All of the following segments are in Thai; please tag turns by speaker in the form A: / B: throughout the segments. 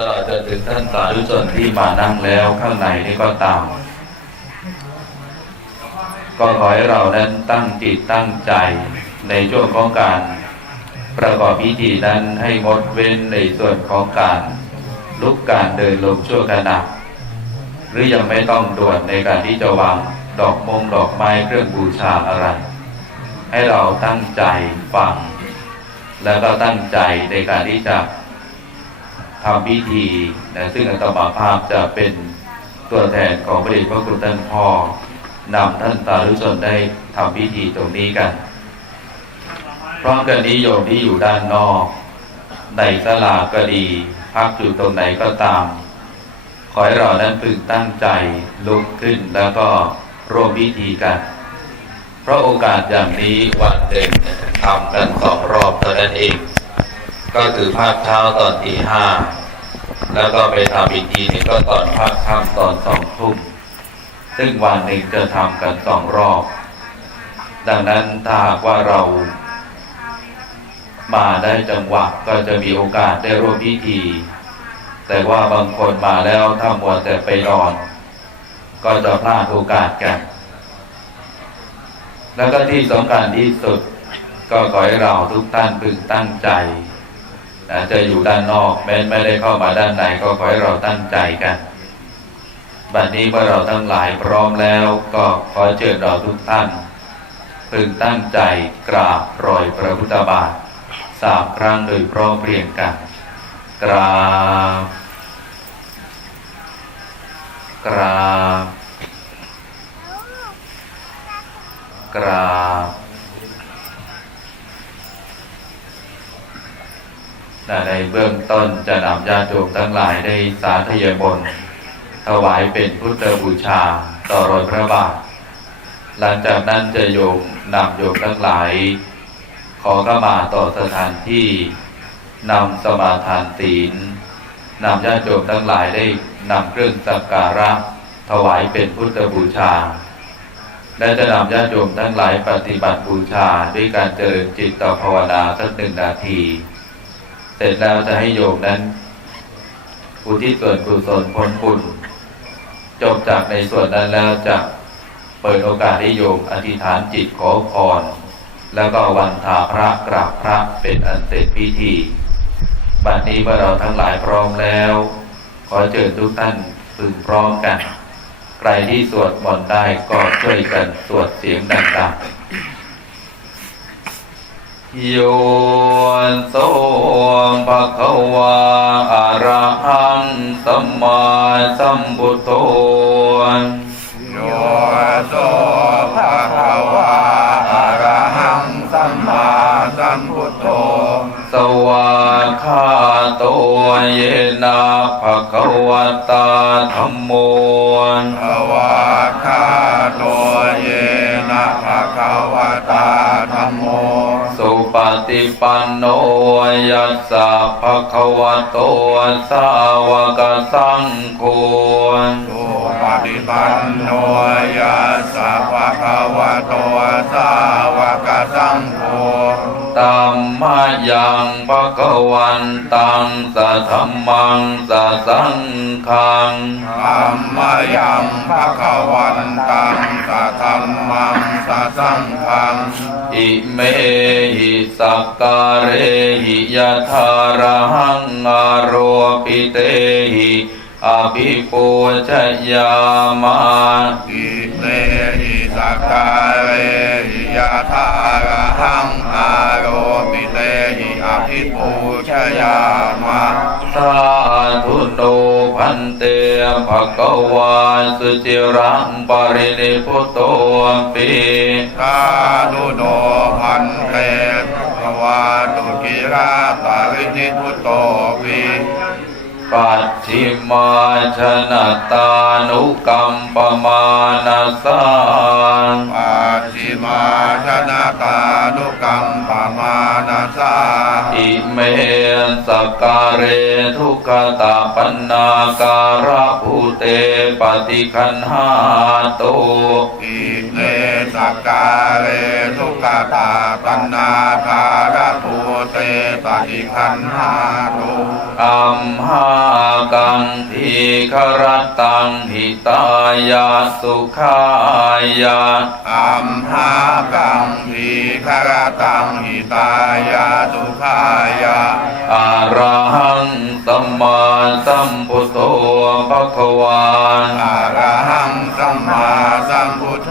A: ตลอดจนถึงท่านสาธุชนที่มานั่งแล้วข้างในนี่ก็ตาม ก็ขอให้เรานั้นตั้งจิตตั้งใจในช่วงของการประกอบพิธีนั้นให้งดเว้นในส่วนของการลุกการเดินลงชั่วขณะหรือยังไม่ต้องด่วนในการที่จะวางดอกมงดอกไม้เครื่องบูชาอะไร ให้เราตั้งใจฟัง แล้วก็ตั้งใจในการที่จะ ทำพิธีนะซึ่งอาตมาภาพจะเป็นตัวแทนของพระเดชพระคุณท่านพ่อนำท่านสาธุชนได้ทำพิธีตรงนี้กันพร้อมกันนี้โยมที่อยู่ด้านนอก ในสลาก็ดี พักอยู่ตรงไหนก็ตาม ขอให้เรานั้นพึงตั้งใจลุกขึ้นแล้วก็ร่วมพิธีกัน เพราะโอกาสอย่างนี้วันหนึ่งทำกันสองรอบเท่านั้นเอง ก็คือภาคเช้าตอนตีห้า แล้วก็ไปทำอีกทีนึงก็ตอนภาคค่ำตอนสองทุ่มซึ่งวันหนึ่งจะทำกันสองรอบ ดังนั้นถ้าหากว่าเรามาได้จังหวะก็จะมีโอกาสได้ร่วมพิธี แต่ว่าบางคนมาแล้วถ้ามัวแต่ไปนอน ก็จะพลาดโอกาสกัน แล้วก็ที่สำคัญที่สุดก็ขอให้เราทุกท่านพึงตั้งใจ นะจะอยู่ด้านนอกแม้ไม่ได้เข้ามาด้านในก็ขอให้เราตั้งใจกันบัดนี้เมื่อเราทั้งหลายพร้อมแล้วก็ขอเชิญเราทุกท่าน พึงตั้งใจกราบรอยพระพุทธบาทสามครั้งโดยพร้อมเพรียงกัน กราบ กราบ กราบและ ในเบื้องต้นจะนำญาติโยมทั้งหลายได้สาธยายบนถวายเป็นพุทธบูชาต่อรอยพระบาท หลังจากนั้นจะโยมนำโยมทั้งหลาย ขอเข้ามาต่อสถานที่นำสมาทานศีลนำญาติโยมทั้งหลายได้นำเครื่องสักการะถวายเป็นพุทธบูชา และจะนำญาติโยมทั้งหลายปฏิบัติบูชาด้วยการเจริญจิตต่อภาวนาสักหนึ่งนาที เสร็จแล้วจะให้โยมนั้นอุทิศส่วนกุศลผลบุญจบจากในส่วนนั้นแล้วจะเปิดโอกาสให้โยมอธิษฐานจิตขอพรแล้วก็วันทาพระกราบพระเป็นอันเสร็จพิธี บัดนี้เมื่อเราทั้งหลายพร้อมแล้ว ขอเชิญทุกท่านพึงพร้อมกัน ใครที่สวดมนต์ได้ก็ช่วยกันสวดเสียงดังๆ โยนโสภะคะวาอะระหังสัมมาสัมพุทโธ
B: โยโสภะคะวาอะระหังสัมมาสัมพุทโธ
A: สวากขาโตเยนะภะคะวะตาธัมโม
B: ภวะคาโตเยนะภะคะวะตา ธัมโม
A: สุปฏิปันโนยัสสะภะคะวะโตสาวกสังโฆ
B: สุปฏิปันโนยัสสะภะคะวะโตสาวกสังโฆ
A: ตัมมายังภะคะวันตังสัทธัมมังสัสังขัง
B: ธัมมยังภะคะวันตังสัทธัมมังสัสสังฆัง
A: อิเมหิสักการเรหิยะธาระหังอารวปิเตหิอภิปูชยามา
B: อิเมหิสักการเรหิ ยะธาระหังอาโรปิเตหิอภิปูชยามะ
A: สาธุโนพันเตภะคะวาสุจิรังปรินิพุโตปิ
B: สาธุโนพันเตภวาตุกิราตารินิพุโตวิ
A: ปัจฉิมาชนะตานุกรรมปมานาสาน
B: ปัจฉิมาชนะตานุกรรมปมานาสา
A: อิเมสกการเรทุกขตาปันนาการะภูเตปฏิคันหาโต
B: อิเนสักการเรทุกขตาปันนาคารภูเตปฏิคันหาตุ
A: อัมหากังทีครตังหิตายาสุขายา
B: อัมหากังทีคารตังหิตายาสุขายา
A: อะระหังสัมมาสัมพุทโธภะคะวา
B: อะระหังสัมมาสัมพุทโธ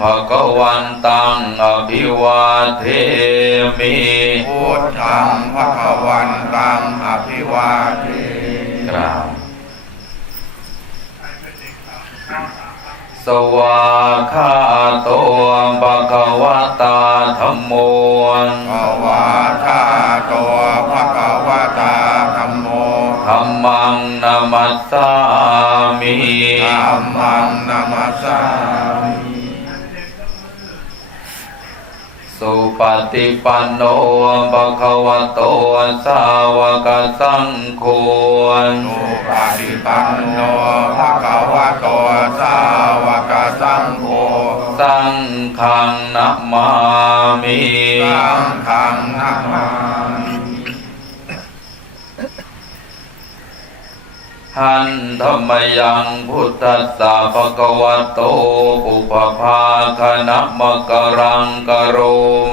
B: ภะคะวั
A: นตังอภิวาเทมิ
B: พุทธังภะคะวันตังอภิวาเท
A: กล่าวสวาคาโตภะคะวตาธัมโม
B: ภวาทาโตภะคะวตาธัมโม
A: ธัมมังนามัสสามิ
B: ธัมมังนัมสสามิ
A: สุปฏิปันโนภะคะวะโตสาวกสังโฆ
B: สุปฏิปันโนภะคะวะโตสาวกสังโฆ
A: สังฆังนะมามิ
B: สังฆังนะมามิ
A: หันธรรมยังพุทธัสสะภะคะวะโตปุปภาคณะมะกรังกโร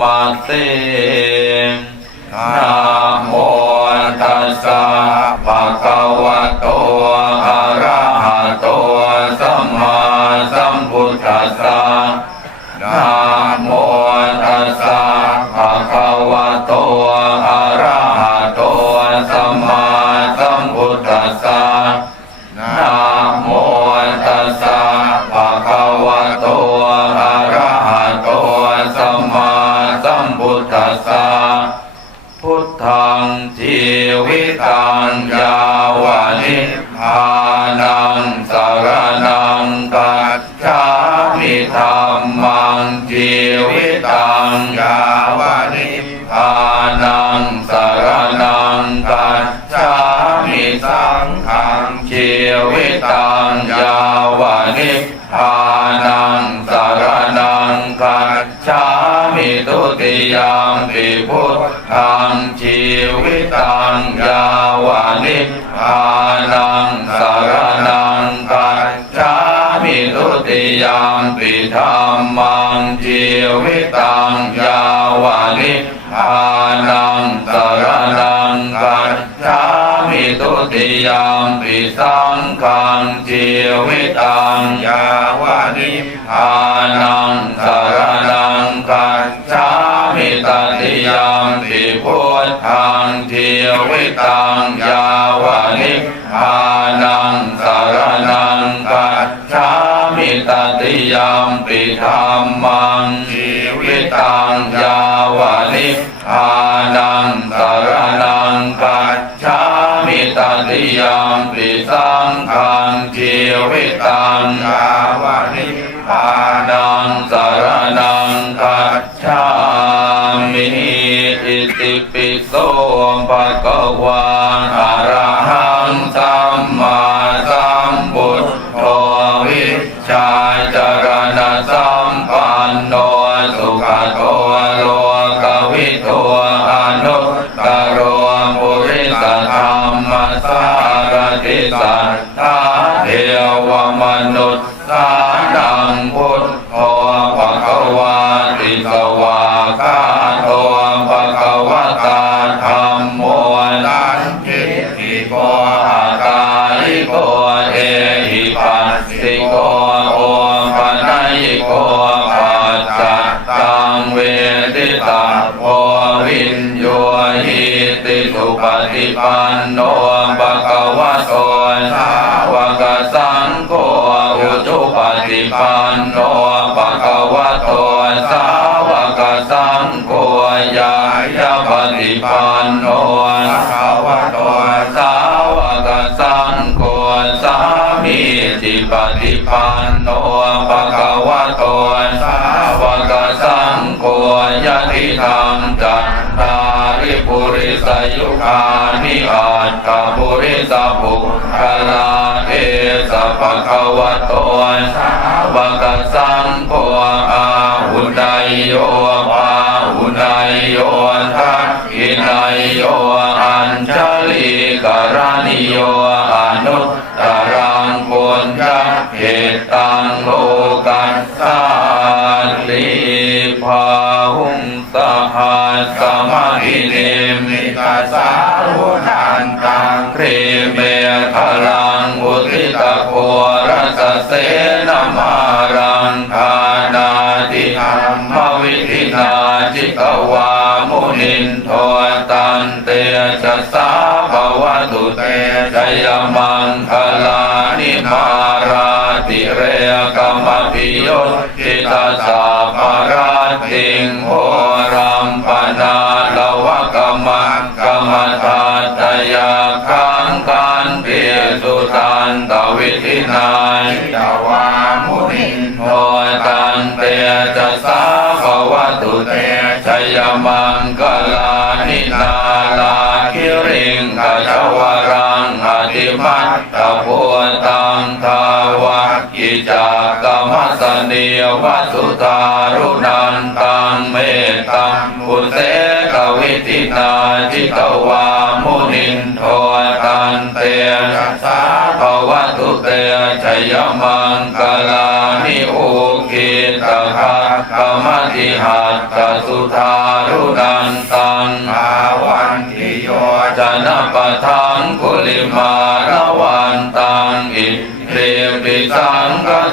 A: มาเสนะโมตัสสะภะคะวะโต ทังชีวิตังยาวานิพานังสารนังกัจฉามิธรรมังชีวิตังยาวานิพานังสารนังกัจฉามิสังฆังชีวิตังยาวานิพานังสารนังกัจฉามิ ตุติยามปิพุทธังชีวิตังยาวานิพานังสารนังกัจฉามิตุติยามปิธรรมังชีวิตังยาวานิพานังสารนังกัจฉามิตุติยามปิสังฆังชีวิตัง
B: ยาวานิพพา
A: อานังสาร ยามปิพุทธังเทียวิตังยาวานิพานังสารนังกัจฉามิตติยามปิธรรมังชีวิตังยาวานิพานังสารนังกัจฉามิตติยามปิสังฆังชีวิตัง
B: ยาวานิพพา
A: นุษย์ จุปฏิปันโนภะคะวะโตสาวกสังโฆยายาปฏิปันโน
B: ภะคะวะโต
A: สาวกสังโฆสามีจิปฏิปันโนภะคะวะโตสาวกสังโฆยะติธรรมจัตตาริปุริสยุคานิอัตตาปุริสภุคลา สะภะคะวะโตสาวกสังโฆอาหุนายโยปาหุนายโยทักขินายโยอัญชลีกรณิโยอนุตตรังปุญญเหตังโลกัสสาลีภาหุงสหัสสมาหิเนมิกาสาวุทานตังครีเมฆลัง ยมังคลานิมาราติเรกรรมปิโยติตาสาปาราติงโหรัมปนาลวะกรรมังกรรมตาตยาคังการเปียสุตันตวิธินายจวามุนินโทตันเตจะสาภวตุเตชยมัง จากรรมสเนียวัสุตารุนันตังเมตตังพุเตกวิตินาจิตวามุนินโทตันเตสสาภวตุเตชยมังกลานิโอกิตคากรรมติหัตตสุธารุนันตังอาวันติโยจนะปะทังกุลิมาระ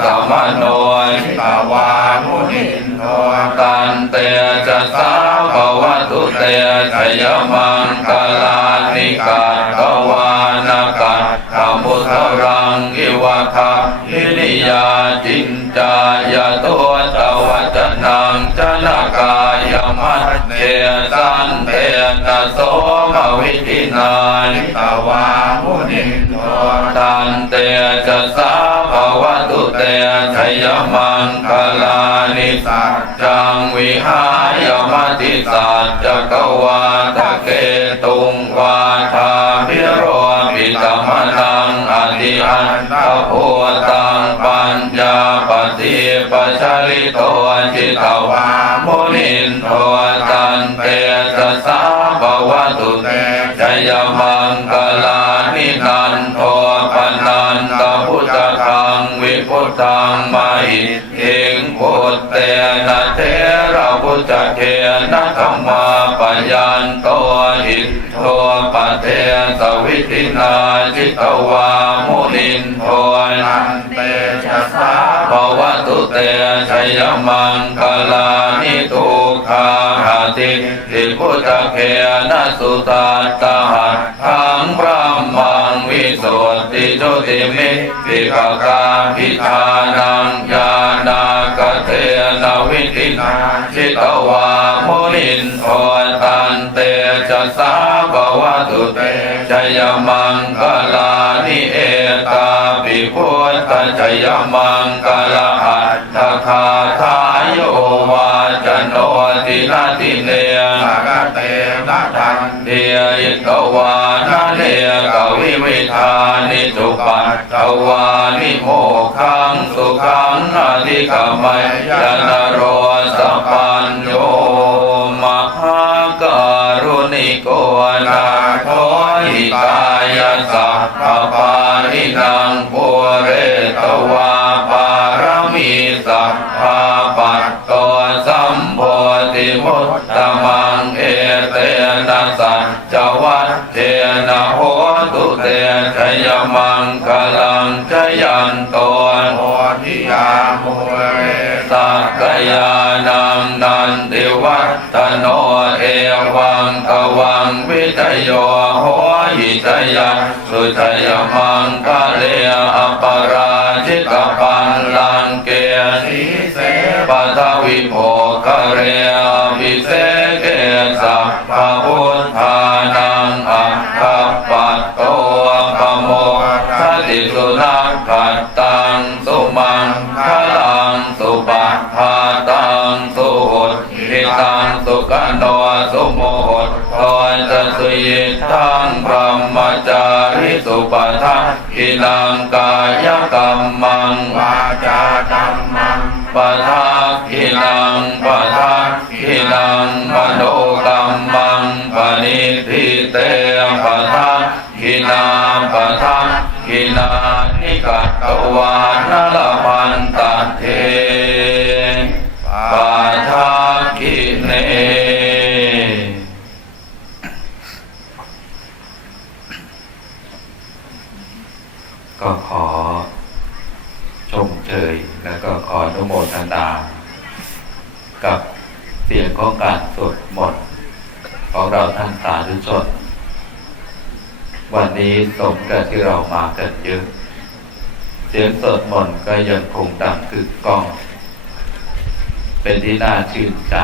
A: งกตมโนยตวามุนินโทตันเตจะสาภวตุเตชยมังกลานิกาตวานากาธรรมุสรังอิวะคาอินิยาจินจายาตัวตวัจนังจนากายมัตเตสันเตนะโสมวิธินายตวามุนินโทตันเตจะสาว เตชยมังคลานิสัจจังวิหายมติสัจจกวาทะเกตุงวาทาพิโรปิตมนังอธิอันตโพตังปัญญาปฏิปัชลิโตจิตวามุนินโทตันเตจะสาภวตุเตจยมัง ตังมาหิเองพุทเตนะเทระพุทธเทนะธรรมาปยันโต หิตโทปเทสวิตินาจิตวามุนินโทนันเตชะสาภวตุเตชยมังคลานิทุกขาหาติติพุทธเคนะสุตาตหัตถังพระมังวิสุทธิจุติมิปิกกาพิธานังญาณากเทนวิตินาจิตวามุนินโท ยมังคลานิเอตาปิพุทธชยมังคลาหัตถคาทายโยวาจโนตินาติเนสากเตนะทันเดียอิกวานาเนกวิวิธานิจุปัตตวานิโมขังสุขังอธิกรรมยนโรสัพพัญโยมหาการุณิโกนาโทหิตา ยาสัพพปานินางปุเรตวาปารมีสัพพาปัตโตสัมโพธิมุตตมังเอเตนะสัจจวัตเทนะโหตุเตชยมังคลังชยันโตโหทิยามุเรสักยานัง ตโนเอวังกวังวิทยโยโหหิตยาสุทยมังกะเลอปราชิตปันลังเกสีเสปัทวิโภคะเรอภิเสเกสัพพะพุทธานังอัคคปัตโตปโมทติสุนัขขัตตั ตทิตังสุกันโนสุโมหตโตจะสุยิทังพรหมจาริสุปทักขินังกายกรรมังวาจาธรรมังปทักขินังปทักขินังปโนกัมมังปณิทิเตปะทักขินาปะทักขินานิกัตตวานลพั ก็ขอชมเชยแล้วก็ขออนุโมทนากับเสียงของการสวดมนต์ของเราท่านสาธุชนวันนี้สมกับที่เรามากันเยอะ เสียงสวดมนต์ก็ยังคงดังกึกก้อง เป็นที่น่าชื่นใจ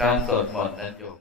A: การสวดมนต์นั้นโยม